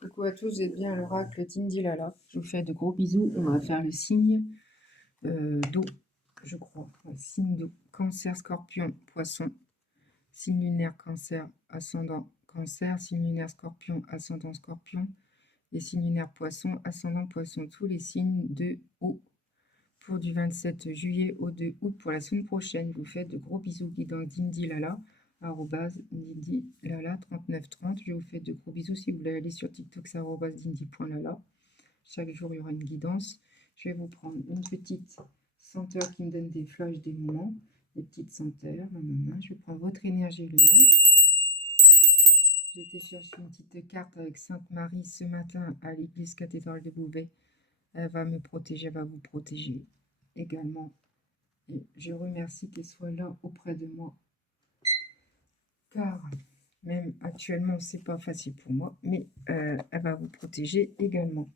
Coucou à tous, vous êtes bien à l'oracle d'Indilala. Je vous fais de gros bisous. On va faire le signe d'eau, je crois. Ouais, signe d'eau. Cancer, scorpion, poisson. Signe lunaire, cancer, ascendant, cancer. Signe lunaire, scorpion, ascendant, scorpion. Et signe lunaire, poisson, ascendant, poisson. Tous les signes de eau pour du 27 juillet au 2 août pour la semaine prochaine. Je vous fais de gros bisous guidant d'Indilala. @dindilala3930. Je vous fais de gros bisous. Si vous voulez aller sur TikTok, c'est @dindi.lala. Chaque jour, il y aura une guidance. Je vais vous prendre une petite senteur qui me donne des flashs, des moments, des petites senteurs. Je vais prendre votre énergie et le mien. J'ai été chercher une petite carte avec Sainte Marie ce matin à l'église cathédrale de Beauvais. Elle va me protéger, elle va vous protéger également. Et je remercie qu'elle soit là auprès de moi. Car même actuellement, c'est pas facile pour moi, mais elle va vous protéger également.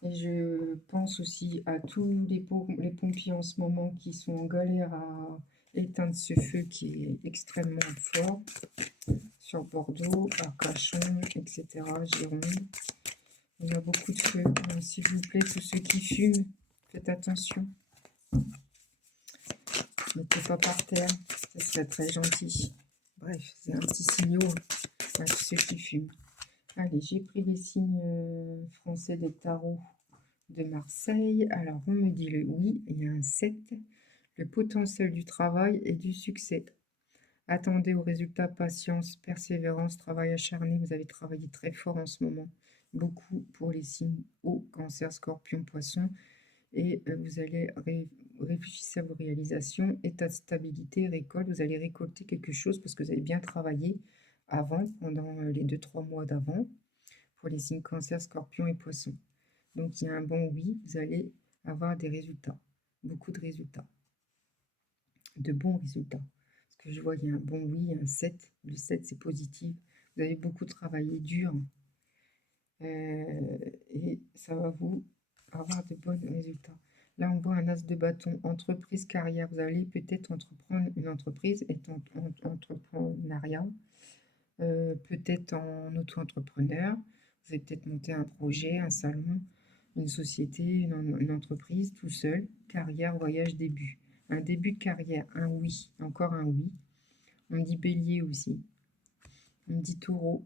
Et je pense aussi à tous les pompiers en ce moment qui sont en galère à éteindre ce feu qui est extrêmement fort sur Bordeaux, Arcachon, etc., Gironde. Il y a beaucoup de feu. S'il vous plaît, tous ceux qui fument, faites attention. Mettez pas par terre, ce serait très gentil. Bref, c'est un petit signal à tous ceux qui fument. Allez, j'ai pris les signes français des tarots de Marseille. Alors, on me dit le oui, il y a un 7. Le potentiel du travail et du succès. Attendez aux résultats, patience, persévérance, travail acharné. Vous avez travaillé très fort en ce moment. Beaucoup pour les signes eau, cancer, scorpion, poisson. Et vous allez réfléchir à vos réalisations, état de stabilité, récolte. Vous allez récolter quelque chose parce que vous avez bien travaillé avant, pendant les 2-3 mois d'avant, pour les signes cancer, scorpion et poisson. Donc, il y a un bon oui, vous allez avoir des résultats, beaucoup de résultats, de bons résultats. Parce que je vois, il y a un bon oui, un 7. Le 7, c'est positif. Vous avez beaucoup travaillé dur et ça va vous avoir de bons résultats. Là, on voit un as de bâton, entreprise, carrière. Vous allez peut-être entreprendre une entreprise, être en entrepreneuriat, peut-être en auto-entrepreneur. Vous allez peut-être monter un projet, un salon, une société, une entreprise, tout seul. Carrière, voyage, début. Un début de carrière, un oui, encore un oui. On me dit bélier aussi. On me dit taureau.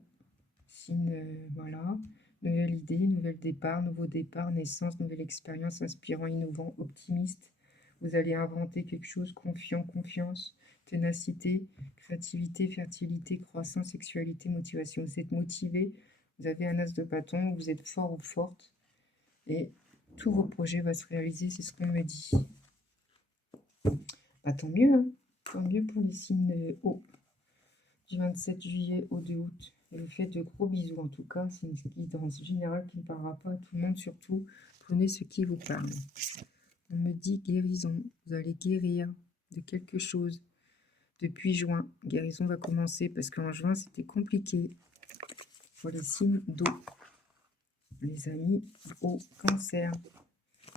Signe, voilà. Nouvelle idée, nouveau départ, naissance, nouvelle expérience, inspirant, innovant, optimiste. Vous allez inventer quelque chose, confiant, confiance, ténacité, créativité, fertilité, croissance, sexualité, motivation. Vous êtes motivé, vous avez un as de bâton, vous êtes fort ou forte et tous vos projets vont se réaliser, c'est ce qu'on me dit. Bah, tant mieux, hein. Tant mieux pour les signes eau du 27 juillet au 2 août. Je vous fais de gros bisous en tout cas. C'est une guidance générale qui ne parlera pas à tout le monde. Surtout, prenez ce qui vous parle. On me dit guérison. Vous allez guérir de quelque chose depuis juin. Guérison va commencer parce qu'en juin, c'était compliqué pour les signes d'eau. Les amis au cancer.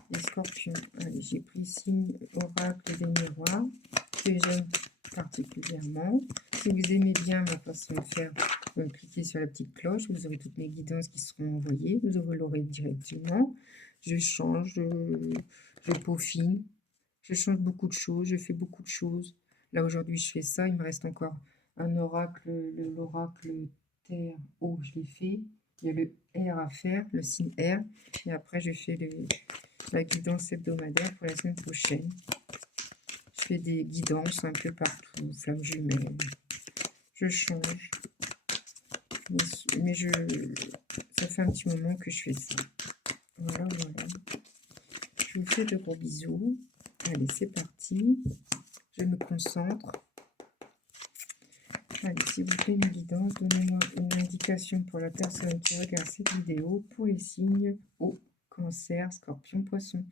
Les scorpions. Allez, j'ai pris signe oracle des miroirs que j'aime particulièrement. Si vous aimez bien ma façon de faire, cliquez sur la petite cloche, vous aurez toutes mes guidances qui seront envoyées, vous l'aurez directement. Je change, je peaufine, je change beaucoup de choses, je fais beaucoup de choses. Là aujourd'hui je fais ça, il me reste encore un oracle, l'oracle terre, eau, je l'ai fait. Il y a le R à faire, le signe R, et après je fais la guidance hebdomadaire pour la semaine prochaine. Je fais des guidances un peu partout, flamme jumelle. Je change. Mais ça fait un petit moment que je fais ça. Voilà, voilà. Je vous fais de gros bisous. Allez, c'est parti. Je me concentre. Allez, s'il vous plaît, une guidance, donnez-moi une indication pour la personne qui regarde cette vidéo pour les signes eau, cancer, scorpion, poisson.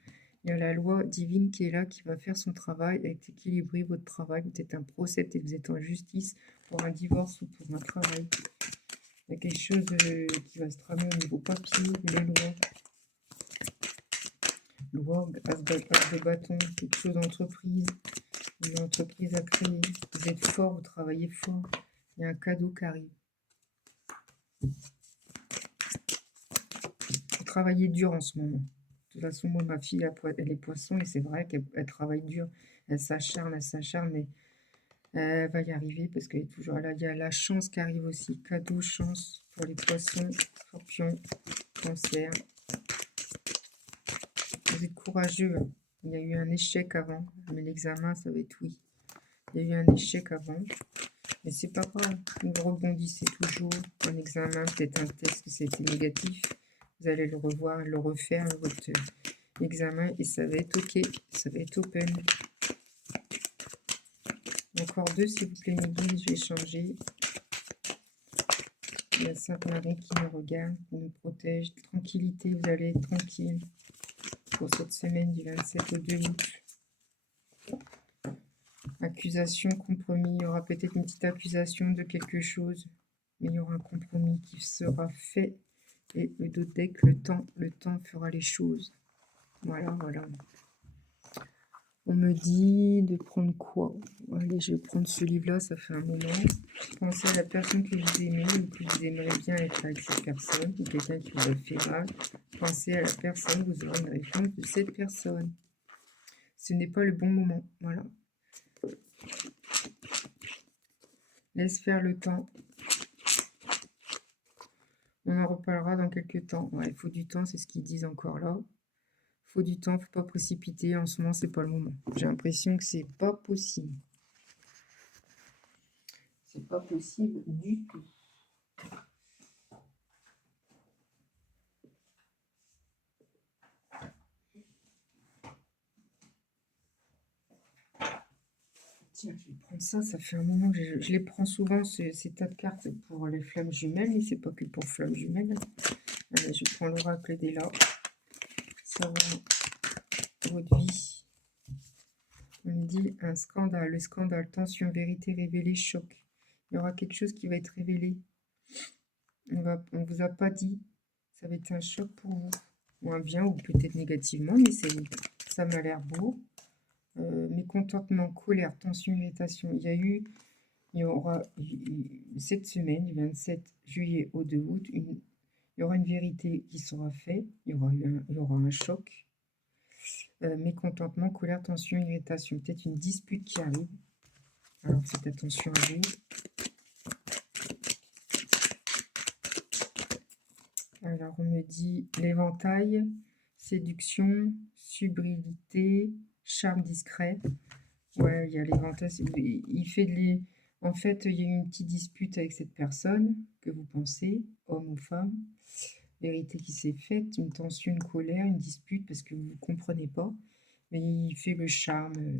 Il y a la loi divine qui est là, qui va faire son travail et équilibrer votre travail. Vous êtes un procès, peut-être vous êtes en justice pour un divorce ou pour un travail. Il y a quelque chose qui va se tramer au niveau papier, les lois. Loi, as de bâton, quelque chose d'entreprise, une entreprise à créer. Vous êtes fort, vous travaillez fort. Il y a un cadeau qui arrive. travaillez dur en ce moment. De toute façon, moi, ma fille, elle est poisson et c'est vrai qu'elle travaille dur. Elle s'acharne, mais elle va y arriver parce qu'elle est toujours là. Il y a la chance qui arrive aussi. Cadeau, chance pour les poissons, scorpions, cancer. Vous êtes courageux. Il y a eu un échec avant, mais l'examen, ça va être oui. Il y a eu un échec avant, mais c'est pas grave. Vous rebondissez toujours. Un examen, peut-être un test qui c'était négatif. Vous allez le revoir, le refaire, votre examen, et ça va être OK. Ça va être open. Encore 2, s'il vous plaît, mes guides, je vais changer. La Sainte Marie qui nous regarde, qui nous protège. Tranquillité, vous allez être tranquille pour cette semaine du 27 au 2 août. Accusation, compromis, il y aura peut-être une petite accusation de quelque chose, mais il y aura un compromis qui sera fait. Et le dos de deck, le temps fera les choses. Voilà. On me dit de prendre quoi? Allez, je vais prendre ce livre-là, ça fait un moment. Pensez à la personne que vous aimez ou que vous aimeriez bien être avec cette personne, ou quelqu'un qui vous a fait mal. Pensez à la personne, vous aurez une réponse de cette personne. Ce n'est pas le bon moment, voilà. Laisse faire le temps. On en reparlera dans quelques temps. Ouais, il faut du temps, c'est ce qu'ils disent encore là. Il faut du temps, il ne faut pas précipiter. En ce moment, c'est pas le moment. J'ai l'impression que c'est pas possible. C'est pas possible du tout. Tiens, je vais prendre ça. Ça fait un moment que je les prends souvent, ces tas de cartes pour les flammes jumelles, mais c'est pas que pour flammes jumelles. Allez, je prends l'oracle des là. Savoir votre vie. On me dit un scandale. Le scandale, tension, vérité révélée, choc. Il y aura quelque chose qui va être révélé. On vous a pas dit. Ça va être un choc pour vous. Ou un bien, ou peut-être négativement, mais ça m'a l'air beau. Mécontentement, colère, tension, irritation. Il y aura cette semaine, du 27 juillet au 2 août, il y aura une vérité qui sera faite. Il y aura un choc. Mécontentement, colère, tension, irritation. Peut-être une dispute qui arrive. Alors faites attention à vous. Alors on me dit l'éventail, séduction, subtilité, charme discret. Ouais, il y a l'éventail. Il fait En fait, il y a eu une petite dispute avec cette personne que vous pensez, homme ou femme. Vérité qui s'est faite, une tension, une colère, une dispute parce que vous ne comprenez pas. Mais il fait le charme.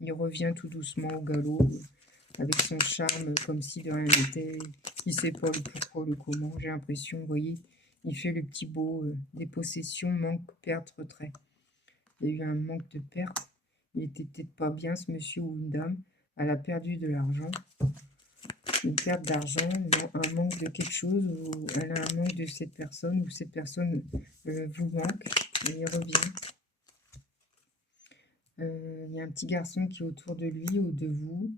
Il revient tout doucement au galop avec son charme comme si de rien n'était. Il ne sait pas le pourquoi, le comment. J'ai l'impression, vous voyez, il fait le petit beau. Des possessions, manque, perte, retrait. Il y a eu un manque de perte. Il était peut-être pas bien, ce monsieur ou une dame. Elle a perdu de l'argent. Une perte d'argent, un manque de quelque chose, ou elle a un manque de cette personne, ou cette personne vous manque, et il revient. Il y a un petit garçon qui est autour de lui ou de vous.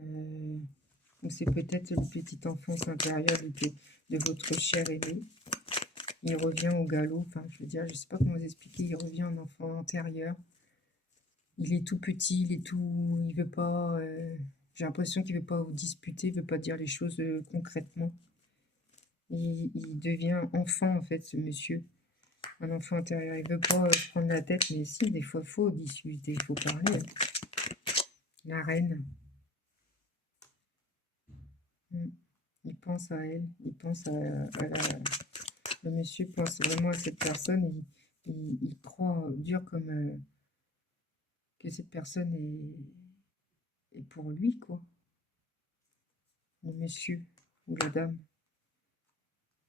Ou c'est peut-être une petite enfance intérieure de votre cher aimé. Il revient au galop, enfin je veux dire, je sais pas comment vous expliquer, il revient en enfant intérieur. Il est tout petit, il veut pas, j'ai l'impression qu'il veut pas vous disputer, il veut pas dire les choses concrètement. Il devient enfant en fait, ce monsieur, un enfant intérieur. Il veut pas prendre la tête, mais si, des fois il faut discuter, il faut parler. La reine. Il pense à elle, il pense à le monsieur pense vraiment à cette personne, il croit dur comme que cette personne est pour lui, quoi. Le monsieur ou la dame.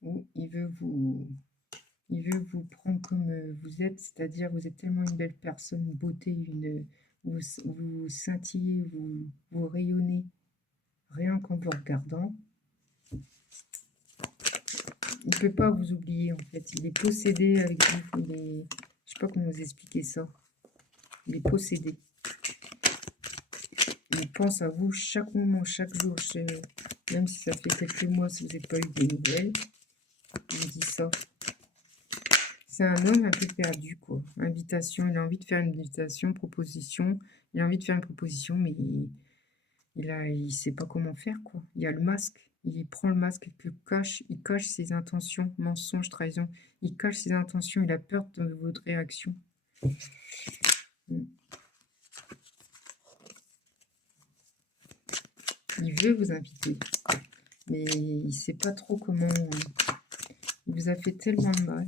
Ou il veut vous prendre comme vous êtes, c'est-à-dire vous êtes tellement une belle personne, une beauté, vous scintillez, vous rayonnez, rien qu'en vous regardant. Il ne peut pas vous oublier, en fait. Il est possédé avec vous. Je ne sais pas comment vous expliquer ça. Il est possédé. Il pense à vous chaque moment, chaque jour. Même si ça fait quelques mois, si vous n'avez pas eu des nouvelles. Il me dit ça. C'est un homme un peu perdu, quoi. Invitation, il a envie de faire une invitation, proposition. Il a envie de faire une proposition, mais il sait pas comment faire, quoi. Il y a le masque. Il prend le masque, il cache ses intentions, mensonges, trahison. Il cache ses intentions, il a peur de votre réaction. Mm. Il veut vous inviter, mais il sait pas trop comment. Il vous a fait tellement de mal.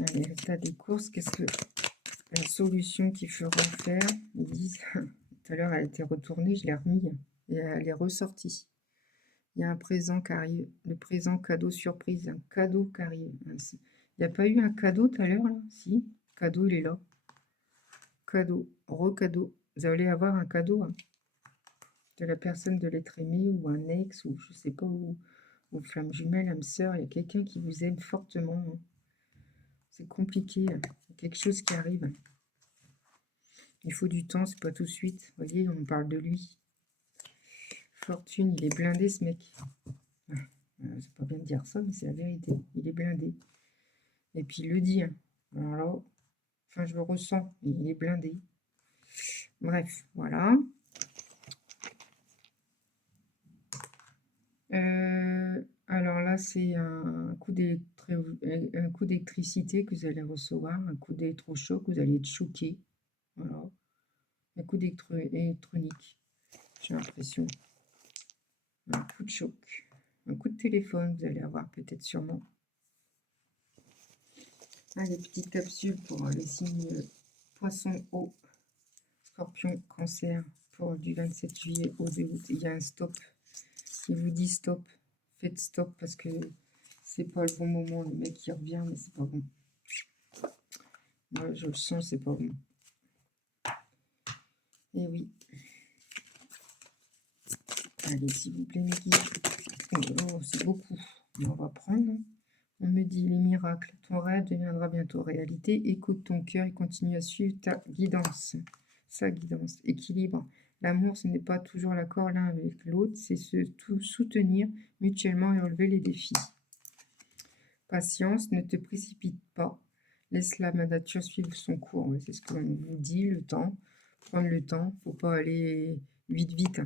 Allez, résultat des courses, qu'est-ce que la solution qu'il fera faire? Ils disent, tout à l'heure elle a été retournée, je l'ai remis et elle est ressortie. Il y a un présent qui arrive, le présent cadeau surprise, un cadeau qui arrive. Il n'y a pas eu un cadeau tout à l'heure là? Si, cadeau il est là. Cadeau, recadeau. Vous allez avoir un cadeau hein, de la personne de l'être aimé ou un ex ou je sais pas où, ou flamme jumelle, âme sœur. Il y a quelqu'un qui vous aime fortement. Hein. C'est compliqué. Hein. Il y a quelque chose qui arrive. Il faut du temps, c'est pas tout de suite. Vous voyez, on parle de lui. Fortune, il est blindé ce mec. C'est pas bien de dire ça, mais c'est la vérité. Il est blindé. Et puis il le dit. Hein. Alors là, enfin je le ressens, il est blindé. Bref, voilà. Alors là, c'est un coup d'électricité que vous allez recevoir, un coup d'électrochoc, vous allez être choqué. Voilà. Un coup d'électronique, j'ai l'impression. Un coup de choc. Un coup de téléphone, vous allez avoir peut-être sûrement. Allez, petite capsule pour les signes poisson, eau, scorpion, cancer, pour du 27 juillet au 2 août. Il y a un stop. Il vous dit stop. Faites stop parce que c'est pas le bon moment. Le mec il revient, mais c'est pas bon. Moi, je le sens, c'est pas bon. Et oui. Allez, s'il vous plaît, Niki. Oh, c'est beaucoup. Mais on va prendre. On me dit les miracles. Ton rêve deviendra bientôt réalité. Écoute ton cœur et continue à suivre ta guidance. Sa guidance. Équilibre. L'amour, ce n'est pas toujours l'accord l'un avec l'autre, c'est se soutenir mutuellement et relever les défis. Patience, ne te précipite pas. Laisse la nature suivre son cours. C'est ce qu'on vous dit, le temps. Prendre le temps, faut pas aller vite, vite.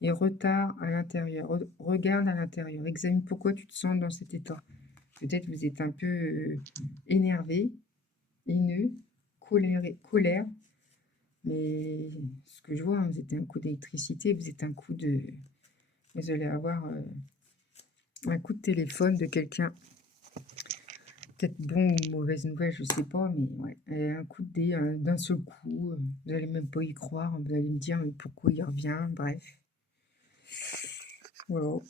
Et retard à l'intérieur. Regarde à l'intérieur. Examine pourquoi tu te sens dans cet état. Peut-être vous êtes un peu énervé, haineux, colère. Mais ce que je vois, vous êtes un coup d'électricité, vous êtes un coup de... Vous allez avoir un coup de téléphone de quelqu'un. Peut-être bon ou mauvaise nouvelle, je sais pas, mais ouais, un coup de dé d'un seul coup, vous allez même pas y croire, vous allez me dire mais pourquoi il revient, bref. Voilà.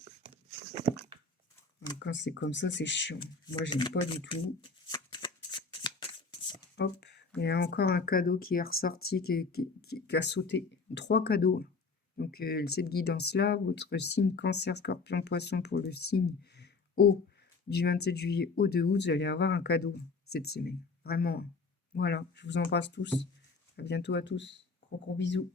Donc, quand c'est comme ça, c'est chiant. Moi, j'aime pas du tout. Hop, il y a encore un cadeau qui est ressorti, qui a sauté. 3 cadeaux. Donc, cette guidance-là, votre signe cancer, scorpion, poisson pour le signe eau du 27 juillet au 2 août, vous allez avoir un cadeau cette semaine. Vraiment. Voilà, je vous embrasse tous. À bientôt à tous. Gros bisous.